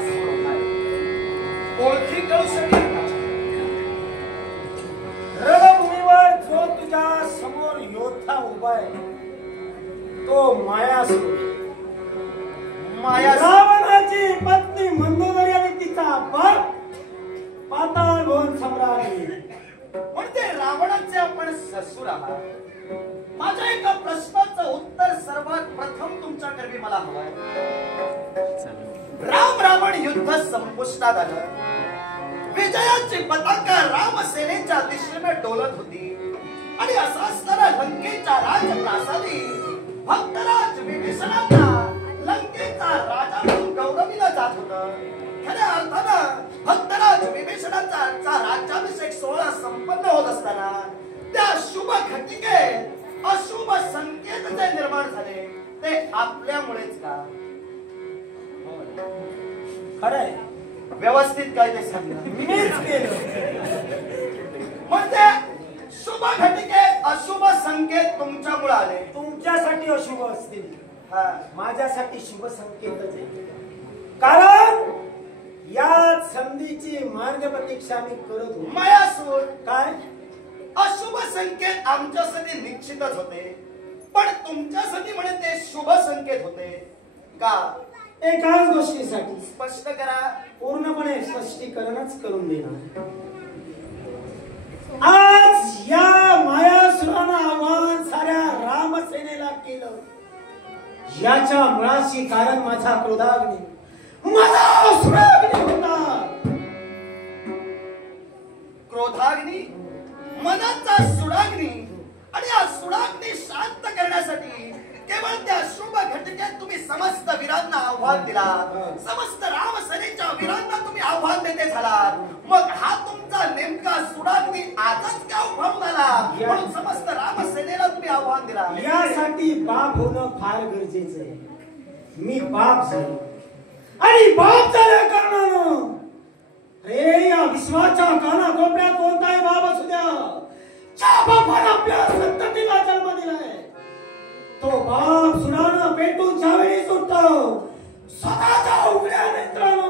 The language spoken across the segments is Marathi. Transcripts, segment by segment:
समोर आहे. ओळखी कळू शकेल का? रणभूमीवर जो तुझ्या समोर योद्धा उभा आहे तो मायासूर. रावणाची पत्नी मंदोदरी आणि तिचा बाप पाताळ भवन सम्राट. म्हणजे रावणाचे आपण ससुर आहात. माझ्या एका प्रश्नाचं उत्तर सर्वात प्रथम तुमच्याकडे मला हवं आहे. राम रावण युद्ध संपुष्टात आलं. विजयाची पताका रामसेनेच्या दिशेने डोलत होती आणि असं असताना लंकेच्या राजप्रासादी भक्तराज विभीषणांना लंकेचा राजा म्हणून गौरविलं जात होतं. खऱ्या अर्थानं भक्तराज विभीषणाचा राज्याभिषेक सोहळा संपन्न होत असताना त्या शुभ घटिकेत अशुभ संकेत जे निर्माण झाले ते आपल्यामुळेच का? खरंय, व्यवस्थित काय ते सांगितलं मीच केलं. म्हणजे शुभ घटिकेत अशुभ संकेत तुमच्यामुळे आले. तुमच्यासाठी अशुभ असतील, हा. माझ्यासाठी शुभ संकेतच आहे. कारण या संधीची मार्ग प्रतीक्षा मी करत होतो. मायासूर, काय अशुभ संकेत आमच्यासाठी निश्चितच होते, पण तुमच्यासाठी म्हणे ते शुभ संकेत होते का? एकाच गोष्टीसाठी. स्पष्ट करा. पूर्णपणे स्पष्टीकरणच करून देणार. आज या मायासुरानं आव्हान साऱ्या रामसेनेला केलं. याच्या मुळाशी कारण माझा क्रोधाग्नी, माझा असुराग्नी होता. क्रोधाग्नी, मनाचा सुडाग्नी, आणि या सुडाग्नी शांत करण्यासाठी केवळ त्या शुभ घटनेत तुम्ही समस्त वीरांना आव्हान दिला. समस्त रामसेनेच्या वीरांना तुम्ही आव्हान देते झालात. मग हा तुमचा नेमका सुडाग्नी आजच का उभारून आला म्हणून समस्त रामसेनेला तुम्ही आव्हान दिला. यासाठी बाप होणं फार गरजेचं आहे. मी बाप झालो आणि बाप झाल्या कारणानं हे या विश्वाच्या कानाकोपऱ्यात कोणताही बाप असू द्या, ज्या बापाने आपल्या संततीला जन्म दिलाय तो बाप सुरानं पेटून ज्यावेळी सुटतो स्वतःच्या उघड्या नेत्रानं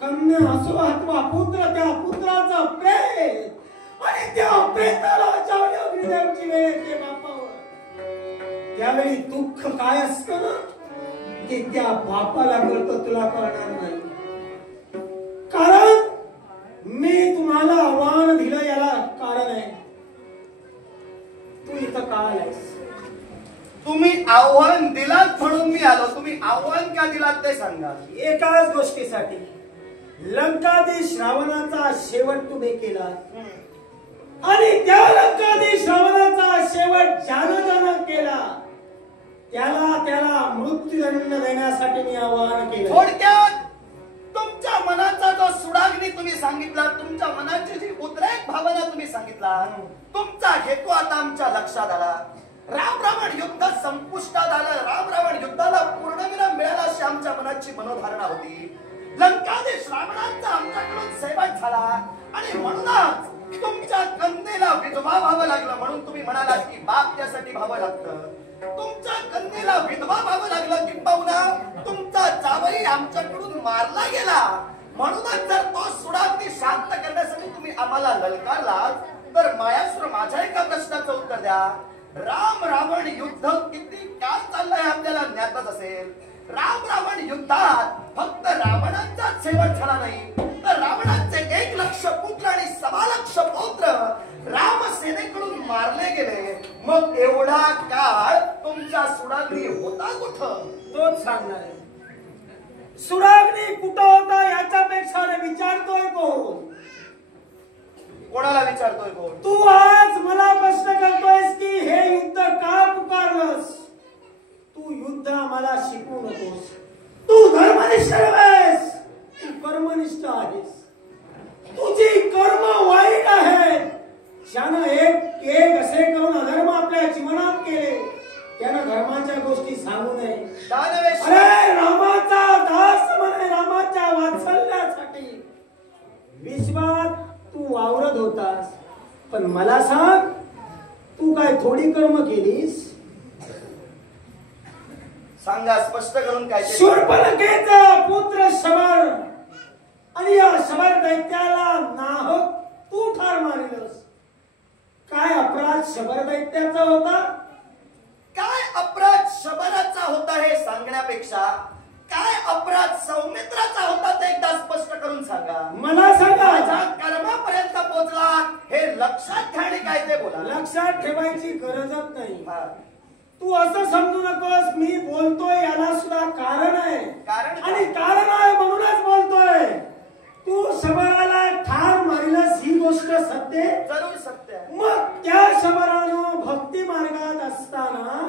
कन्या असो अथवा पुत्र, त्या पुत्राचं प्रेत आणि त्या प्रेताला ज्यावेळी अग्निदेवची वेळ येते बापावर, त्यावेळी दुःख काय असतं ना ते त्या बापाला कळतं, तुला कळणार नाही. कारण मी तुम्हाला आव्हान दिलं याला कारण आहे. तू इथं का आलायस? तुम्ही आव्हान दिलात म्हणून मी आलो. तुम्ही आव्हान का दिलात ते सांगा. एकाच गोष्टीसाठी. लंकाधीश रावणाचा शेवट तुम्ही केला आणि त्या लंकाधीश रावणाचा शेवट ज्यानं केला त्याला मृत्यूदंड देण्यासाठी मी आवाहन केलं. थोडक्यात तुमच्या मनाचा जो सुडाग्नी तुम्ही सांगितला, तुमच्या मनाची जी उद्रेक भावना तुम्ही सांगितला, तुमचा हेतू आता आमच्या लक्षात आला. राम रावण युद्ध संपुष्टात आलं. राम रावण युद्धाला पूर्णविराम मिळाला अशी आमच्या मनाची मनोधारणा होती. लंकाधीश रावणाचा आमच्याकडून सेवक झाला आणि म्हणूनच तुमच्या कन्येला विधवा व्हावं लागलं. म्हणून तुम्ही म्हणालात की बाप त्यासाठी व्हावं लागतं. तुमच्या कन्येला विधवा व्हावं लागलं किंबहुना तुमचा जावई आमच्याकडून मारला गेला. म्हणूनच जर तो सुडाग्नी शांत करण्यासाठी तुम्ही आम्हाला ललकारलात तर मायासूर, माझ्या एका प्रश्नाचं उत्तर द्या. राम रावण युद्ध किती काळ चाललंय आपल्याला ज्ञातच असेल. राम रावण युद्धात फक्त रावणाचाच शेवट झाला नाही तर रावणाचे 1 लाख पुत्र आणि 1.25 लाख पौत्र रामसेनेकडून मारले गेले. मग एवढा काळ तुमचा सुडाग्नी होता कुठं? तोच सांगणार आहे. सुडाग्नी कुठं होता याच्यापेक्षा विचारतोय कोण? कोणाला विचारतोय कोण? तू आज मला प्रश्न करतोयस की हे युद्ध का पुकारलंस? तू युद्ध आम्हाला शिकवू नकोस. तू धर्मनिष्ठ आहेस, तू कर्मनिष्ठ आहेस. तुझी कर्म वाईट आहेत. ज्यानं एक असे करून अधर्म आपल्या जीवनात केले त्यानं धर्माच्या गोष्टी सांगू नये. अरे रामाचा दास म्हणे, रामाच्या वात्सल्यासाठी विश्वात तू वावरत होतास. पण मला सांग, तू काय थोडी कर्म केलीस? सांगा स्पष्ट करून काय ते. शूर्पणखेचा पुत्र शबर आणि या शबर दैत्याला नाहक तू ठार मारिलस. काय अपराध शबर दैत्याचा होता? काय अपराध शबराचा होता हे सांगण्यापेक्षा काय अपराध सौमित्राचा होता ते एकदा स्पष्ट करून सांगा. मला सांगा. माझ्या कर्मापर्यंत पोहोचला हे लक्षात घ्या आणि काय ते बोला. लक्षात ठेवायची गरजच नाही. हा. तू असं समजू नकोस मी बोलतोय याला सुद्धा कारण आहे. कारण काय? आणि कारण आहे म्हणूनच बोलतोय. तू शबराला ठार मारिलस ही गोष्ट सत्य आहे? जरूर सत्य आहे. मग त्या शबरानं भक्ती मार्गात असताना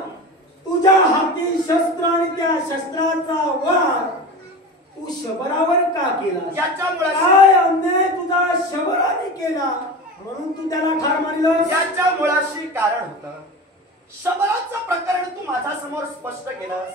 तुझ्या हाती शस्त्र आणि त्या शस्त्राचा वार तू शबरावर का केला? याच्यामुळे काय अन्याय तुझा शबराने केला म्हणून तू त्याला ठार मारिलस? याच्या मुळाशी कारण होतं. शबराचं प्रकरण तू माझ्या समोर स्पष्ट केलंस,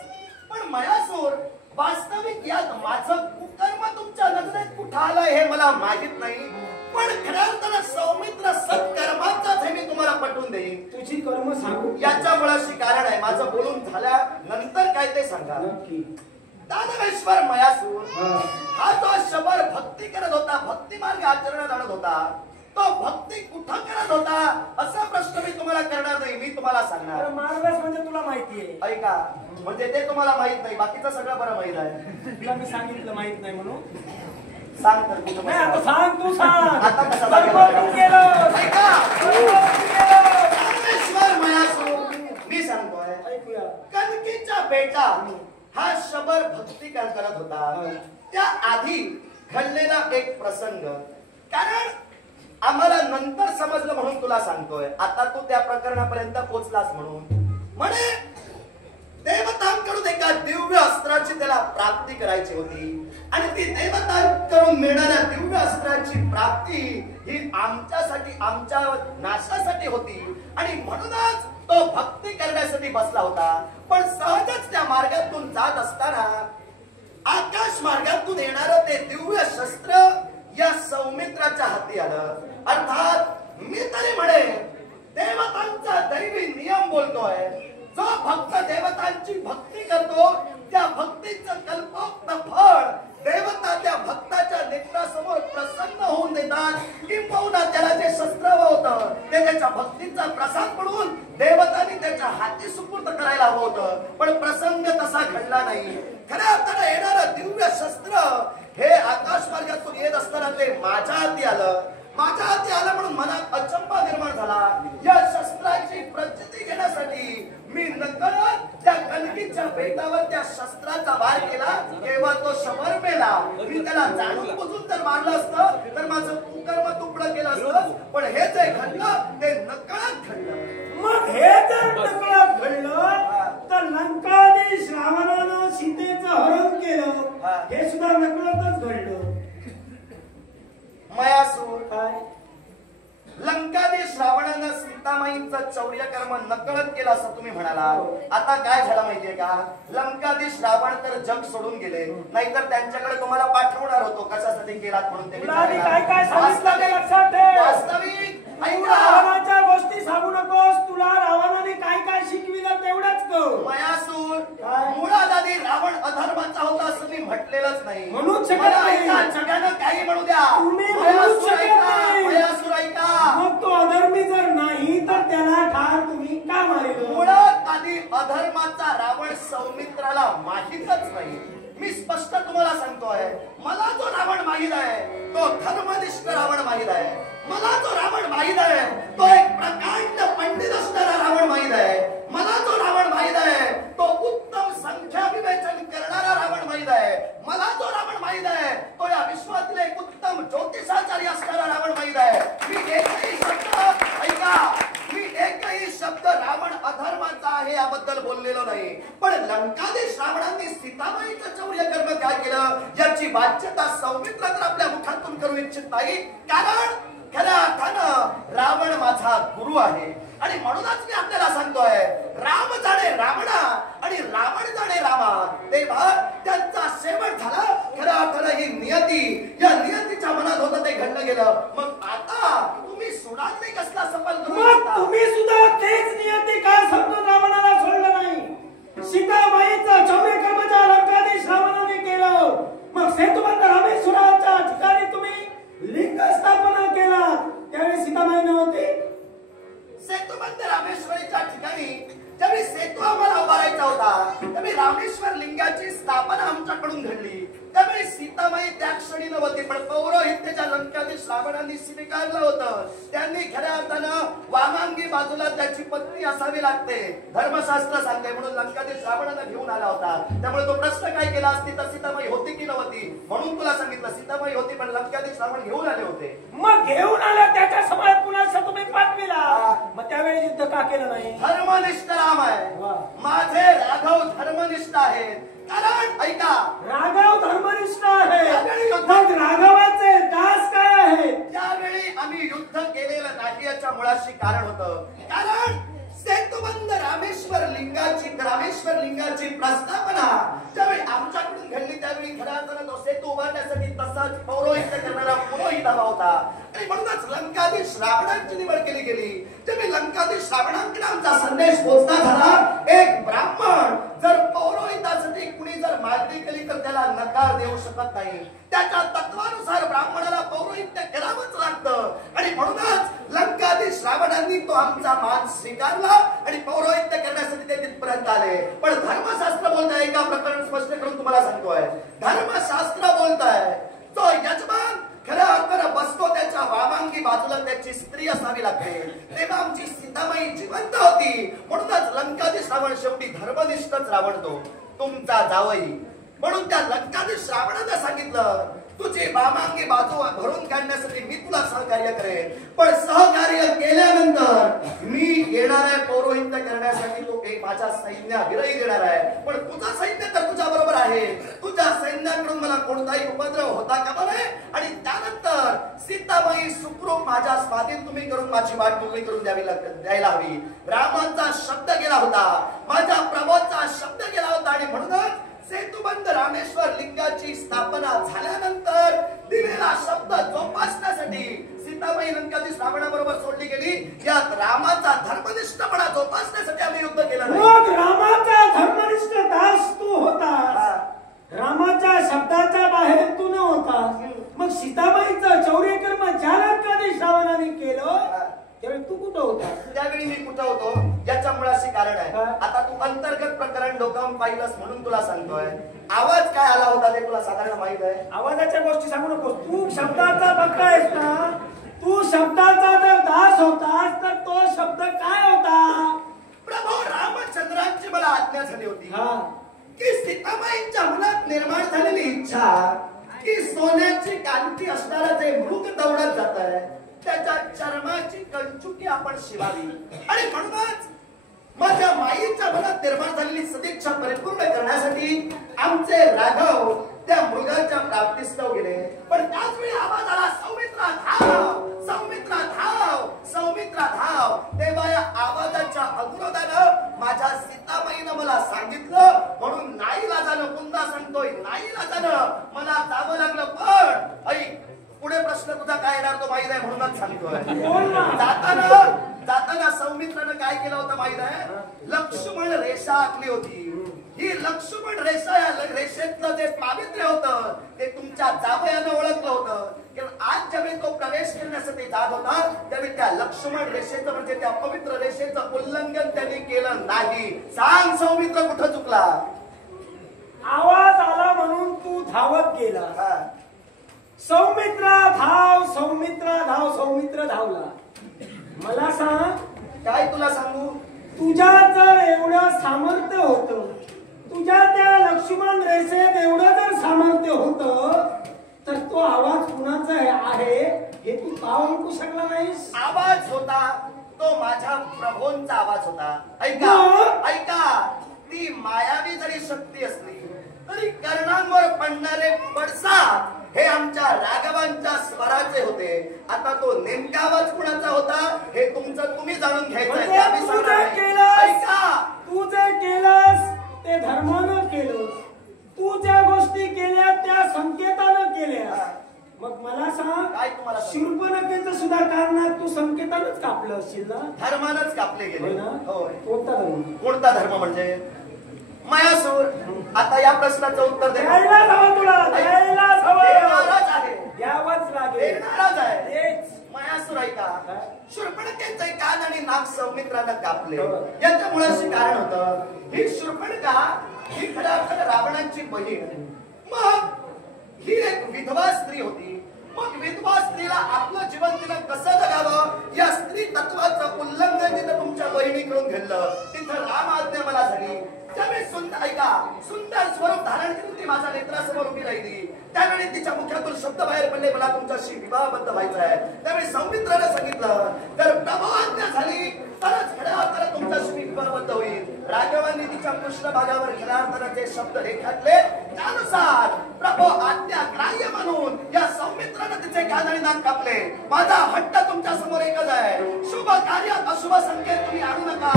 पण मयासूर वास्तविक यात माझं कुकर्म तुमच्या नजरेत कुठं आलं हे मला माहित नाही. पण खऱ्या अर्थानं सौमित्र सत्कर्माचाच हे मी तुम्हाला पटवून देईन. तुझी कर्म सांगू. याच्या मुळाशी कारण आहे. माझं बोलून झाल्यानंतर काय ते सांगा. नक्की. दानवेश्वर मयासूर हा जो शबर भक्ती करत होता, भक्ती मार्ग आचरणात आणत होता, तो भक्ती कुठं करत होता असा प्रश्न मी तुम्हाला करणार नाही. मी तुम्हाला सांगणार. मार्गच म्हणजे तुला माहिती आहे. ऐका, म्हणजे ते तुम्हाला माहित नाही, बाकीचं सगळं बरं माहित आहे. तुला मी सांगितलं माहित नाही म्हणून. सांग तर कुठं नाही आता बसला? सांग तू सांग. आता कसा बरोबर लागेल? तू गेलं. ऐका, बरोबर तू गेलं. दानवेश्वर मयासूर मी सांगतोय, ऐकूया. कणकीच्या बेटा हा शबर भक्ती करत होता. त्या आधी घडलेला एक प्रसंग, कारण आम्हाला नंतर समजलं म्हणून तुला सांगतोय. आता तू त्या प्रकरणापर्यंत पोहोचलास म्हणून. म्हणे देवतांकडून एका दिव्य अस्त्राची त्याला प्राप्ती करायची होती आणि ती देवतांकडून मिळणाऱ्या दिव्य अस्त्राची प्राप्ती ही आमच्यासाठी, आमच्या नाशासाठी होती आणि म्हणूनच तो भक्ती करण्यासाठी बसला होता. पण सहजच त्या मार्गातून जात असताना आकाश मार्गातून येणारं ते दिव्य शस्त्र या सौमित्राच्या हाती आलं. अर्थात मी तरी म्हणे देवतांचा दैवी नियम बोलतोय, जो भक्त देवतांची भक्ती करतो त्या भक्तीचं कल्पोक्त फळ देवता त्या भक्ताच्या नेत्रासमोर प्रसन्न होऊन देतात. किंबहुना त्याला जे शस्त्र होतं ते त्याच्या भक्तीचा प्रसाद म्हणून देवतांनी त्याच्या हाती सुपूर्द करायला हवं होतं, पण प्रसंग तसा घडला नाही. खऱ्या अर्थानं येणारं दिव्य शस्त्र हे आकाश मार्गातून येत असताना ते माझ्या हाती आलं. माझ्या हाती आलं म्हणून मनात अचंबा निर्माण झाला. या शस्त्राची प्रचिती घेण्यासाठी मी नकळत त्या कणकीच्या बेटावर त्या शस्त्राचा वार केला. तेव्हा तो शबर मेला. मी त्याला जाणून बुजून जर मारलं असतं तर माझं कुकर्म तुकडं केलं असतं, पण हे जे घडलं ते नकळत घडलं. मग हे जर नकळत घडलं तर लंकाधीश रावणानं सीतेचं हरण केलं हे सुद्धा नकळतच घडलं. मयासूर काय? लंकाधीश रावणानं सीतामाईंचं चौर्यकर्म नकळत केलं असं तुम्ही म्हणाला. आता काय झालं माहितीये का, लंकाधीश रावण तर जग सोडून गेले, नाहीतर त्यांच्याकडे तुम्हाला पाठवणार होतो कशासाठी केलात म्हणून. ते काय काय सांगितलं ते लक्षात ठेव. वास्तविक ऐका, रावणाच्या गोष्टी सांगू नकोस. तुला रावणाने काय काय शिकविलं तेवढंच कळ. मयासूर काय? मुळात आधी रावण अधर्माचा होता असं मी म्हटलेलंच नाही. म्हणून शकत मला नाही. ऐका, जगानं काही म्हणू द्या. तुम्ही मयासूर म्हणू शकत ऐका, नाही. मयासूर ऐका. मग तो अधर्मी जर नाही तर त्याला ठार तुम्ही का मारिलं? मुळात आधी अधर्माचा रावण सौमित्राला माहीतच नाही. मी स्पष्ट तुम्हाला सांगतोय, मला जो रावण माहीत आहे तो धर्मनिष्ठ रावण माहीत आहे. मला जो रावण माहीत आहे तो एक प्रकांड पंडित असणारा रावण माहीत आहे. मला जो रावण माहीत आहे तो उत्तम संख्या विवेचन करणारा रावण माहीत आहे. मला जो रावण माहीत आहे तो या विश्वातील एक उत्तम ज्योतिषाचार्य असणारा रावण माहीत आहे. मी एकही शब्द ऐका, मी एकही शब्द रावण अधर्माचा आहे याबद्दल बोललेलो नाही. पण लंकाधीश रावणांनी सीतामाईचं चौर्यकर्म काय केलं याची बाध्यता सौमित्र तर आपल्या मुखातून करू इच्छित नाही. कारण खऱ्या अर्थानं रावण माझा गुरु आहे आणि म्हणूनच मी आपल्याला सांगतोय, राम जाणे रावणा आणि रावण जाणे रामा. तेव्हा त्यांचा शेवट झाला. खऱ्या अर्थानं ही नियती, या नियतीच्या मनात होतं ते घडलं गेलं. मग आता तुम्ही सुडाग्नी कसला सफल करू मग शकता? तुम्ही सुद्धा तेच नियती का समजून रावणाला सोडलं नाही? सीतामाईचं पण पौरोहित्याच्या लंकाधीश रावणांनी स्वीकारलं होतं. त्यांनी खऱ्या अर्थानं वामांगी बाजूला त्याची पत्नी असावी लागते, धर्मशास्त्र सांगते. म्हणून लंकाधीश रावणाला घेऊन आला होता. त्यामुळे तो प्रश्न काय केला असती तर सीतामाई होती की नव्हती, म्हणून तुला सांगितलं सीतामाई होती, पण लंकाधीश रावण घेऊन आले होते. मग घेऊन आला त्याच्या समोर पुन्हा तुम्ही पाठविला, मग त्यावेळी युद्ध का केलं नाही? धर्मनिष्ठ राम आहे, माझे राघव धर्मनिष्ठ आहेत. कारण ऐका, राघव धर्मनिष्ठ आहे, मग राघवाचे दास काय आहे? त्यावेळी आम्ही युद्ध केलेलं नाही याच्या मुळाशी कारण होतं. कारण सेतुबंध रामेश्वर लिंगाची प्रस्तावना ज्यावेळी आमच्याकडून घडली त्यावेळी खऱ्या अर्थानं तो सेतू उभारण्यासाठी तसाच पौरोहित्य करणारा पुरोहित हवा होता. आणि म्हणूनच लंकाधीश रावणांची निवड केली गेली. ज्यावेळी लंकाधीश रावणांकडे आमचा संदेश पोचता झाला, एक ब्राह्मण जर पौरोहितासाठी कुणी जर मागणी केली तर त्याला नकार देऊ शकत नाही. त्याच्या तत्वानुसार ब्राह्मणाला पौरोहित्य करावंच लागतं. आणि म्हणूनच लंकाधीश रावणांनी तो आमचा मान स्वीकारला आणि पौरोहित्य करण्यासाठी ते तिथपर्यंत आले. पण धर्मशास्त्र बोलताय, एका प्रकरण स्पष्ट करून तुम्हाला सांगतोय, धर्मशास्त्र बोलताय तो यजमान खऱ्या अर्थानं बसतो त्याच्या वामांगी बाजूला त्याची स्त्री असावी लागते. तेव्हा आमची सीतामाई जिवंत होती. म्हणूनच लंकाधीश रावण शेवटी धर्मनिष्ठच रावण तो तुमचा जावई. म्हणून त्या लंकाधीश रावणानं सांगितलं, तुझी वामांगी बाजू भरून काढण्यासाठी मी तुला सहकार्य करेन, पण सहकार्य केल्यानंतर मी येणार आहे पौरोहित्य करण्यासाठी. तो एक माझ्या सैन्याविरही देणार आहे, पण तुझा सैन्य तर तुझ्या बरोबर आहे. तुझ्या सैन्याकडून मला कोणताही उपद्रव होता कामा नये. आणि त्यानंतर सीताबाई सुखरूप माझ्या स्वाधीन तुम्ही करून माझी वाट मोकळी करून द्यायला हवी. रामाचा शब्द गेला होता, माझ्या प्रभूचा शब्द गेला होता. आणि म्हणूनच सेतुबंध रामेश्वर लिंगाची स्थापना झाल्यानंतर दिलेला शब्द जोपासण्यासाठी सीताबाई लंकाधीश रावणाबरोबर सोडली गेली. यात रामाचा धर्मनिष्ठपणा जोपासण्यासाठी आम्ही युद्ध केलं नाही. मग रामाचा धर्मनिष्ठ दास तू होता, रामाच्या शब्दाच्या बाहेर तू न होता. मग सीताबाईचं चौर्यकर्म ज्या लंकाधीश रावणाने केलं त्यावेळी तू कुठं होता? त्यावेळी मी कुठं होतो याच्या मुळाशी कारण आहे. आता तू अंतर्गत प्रकरण डोकावून पाहिलंस म्हणून तुला सांगतोय. आवाज काय आला होता ते तुला साधारण माहित आहे? आवाजाच्या गोष्टी सांगू नकोस. तू शब्दाचा भक्त आहेस ना, तू शब्दाचा जर दास होतास तर तो शब्द काय होता? प्रभू रामचंद्रांची मला आज्ञा झाली होती की सीताबाईंच्या मनात निर्माण झालेली इच्छा की सोन्याची कांती असणारा जे मृग दौडत जात आहे त्याच्या चर्माची कंचुकी आपण शिवावी. आणि म्हणूनच माझ्या माईच्या मनात निर्माण झालेली सदिच्छा परिपूर्ण करण्यासाठी आमचे राघव त्या मृगाच्या प्राप्तीस्थळ गेले. पण त्याच वेळी आवाज आला, सौमित्रा धाव, सौमित्रा धाव, सौमित्रा धाव. तेव्हा या आवाजाच्या अनुरोधानं माझ्या सीताबाईनं मला सांगितलं. म्हणून नाईलाजानं पुन्हा सांगतोय, नाईलाजानं मला जावं लागलं. पण ऐक, पुढे प्रश्न तुझा काय येणार तो माहित आहे म्हणूनच सांगतोय. जाताना सौमित्रानं काय केलं होतं माहित आहे? लक्ष्मण रेषा आखली होती. ही लक्ष्मण रेषा, या रेषेतलं जे पावित्र्य होतं ते तुमच्या जावयानं ओळखलं होतं. आज ज्यावेळी तो प्रवेश करण्यासाठी जात होता त्यावेळी त्या लक्ष्मण रेषेचं म्हणजे त्या पवित्र रेषेचं उल्लंघन त्यांनी केलं नाही. सांग सौमित्र कुठं चुकला? आवाज आला म्हणून तू धावत गेला. सौमित्रा धाव, सौमित्रा धाव, सौमित्र धावला. मला सांग, काय तुला सांगू? तुझ्यात जर एवढं सामर्थ्य होतं, तुझ्या त्या लक्ष्मण रेषेत एवढं जर सामर्थ्य होतं तर तो आवाज कुणाचा आहे हे तू का ओळखू शकला नाहीस? आवाज होता तो माझ्या प्रभूंचा आवाज होता. ऐका ऐका, ती मायावी जरी शक्ती असली तरी कर्णांवर पडणारे पडसाद हे आमच्या राघवांच्या स्वराचे होते. आता तो नेमका आवाज कुणाचा होता हे तुमचं तुम्ही जाणून घ्यायचं आहे. तू जे केलंस ते धर्मानं केलं, तू ज्या गोष्टी केल्या त्या संकेतानं केल्या. मग मला सांग, काय तुम्हाला शूर्पणखेचं सुद्धा कारणात तू संकेतानंच कापलं असशील ना? धर्मानंच कापले गेले. कोणता धर्म? कोणता धर्म म्हणजे मायासूर. आता या प्रश्नाचं उत्तर द्यायलाच हवं तुला, द्यायलाच हवं. नाराज आहे, द्यावंच लागेल. नाराज आहे. मायासूर ऐका, शूर्पणखेचे कान आणि नाक सौमित्रानं कापले. याच्या मुळाशी कारण होतं ही शूर्पणखा ही खऱ्या अर्थानं रावणाची बहीण. मग ही एक विधवा स्त्री होती. मग विधवा स्त्रीला आपलं जीवन तिनं कसं जगावं या स्त्री तत्वाचं उल्लंघन जिथं तुमच्या बहिणीकडून घडलं तिथं राम आज्ञा मला झाली. त्यावेळी सुंदर ऐका सुंदर स्वरूप धारण करून ती माझ्या नेत्रासमोर उभी राहिली. त्यावेळी तिच्या मुखातून शब्द बाहेर पडले, मला तुमच्याशी विवाहबद्ध व्हायचं आहे. त्यावेळी सौमित्राने सांगितलं तर प्रभू आज्ञा झाली तरच खऱ्या अर्थाने तुमच्याशी मी विवाहबद्ध होईल. राघवांनी तिच्या पृष्ठभागावर खऱ्या अर्थाने जे शब्द रेखाटले त्यानुसार प्रभू आज्ञा ग्राह्य म्हणून या सौमित्राने तिचे कान आणि नाक कापले. माझा हट्ट तुमच्या समोर एकच आहे, शुभ कार्यात अशुभ संकेत तुम्ही आणू नका.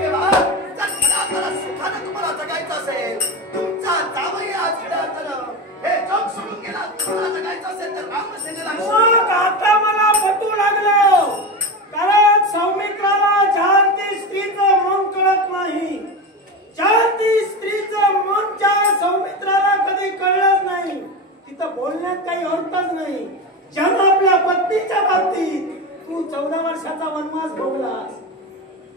हे वा, जर खऱ्या अर्थाने सुखाने तुम्हाला जगायचं असेल, तुमचा जावई आज खऱ्या अर्थानं हे जग सोडून गेला, तुम्हाला जगायचं असेल तर रामसेनेला मग आता मला पटू लागलं, कारण सौमित्राला जानती स्त्रीचं मन कळत नाही. जानती स्त्रीचं मन त्या सौमित्राला कधी कळलंच नाही. तिथं बोलण्यात काही अर्थच नाही. ज्यानं आपल्या पत्नीच्या बाबतीत तू 14 वर्षाचा वनवास भोगलास,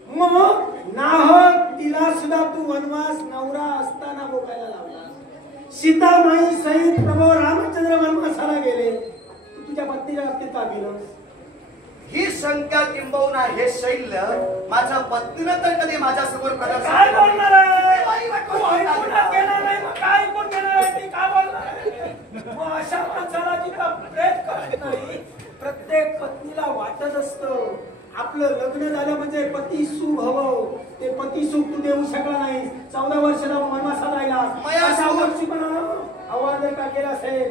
मग नाहक तिला सुद्धा तू वनवास नवरा असताना भोगायला लावलास. सीतामाई सहित प्रभू रामचंद्र वनवासाला गेले, तू तुझ्या पत्नीच्या बाबतीत का गेलं? ही शंका किंबहुना हे शैल्य माझ्या पत्नीनं तर कधी माझ्या समोर काय बोलणार आहे? तू ऐकूनच घेणार नाही, मग काय ऐकून घेणार आहे? ती काय बोलणार आहे? मग अशा माणसाला जिथं प्रेम करत नाही, प्रत्येक पत्नीला वाटत असतं आपलं लग्न झालं म्हणजे पती सुख हवं. ते पती सुख तू देऊ शकला नाही. 14 वर्षाला वनवासात राहिला. अशा वर्षी पण आवाज जर का केला असेल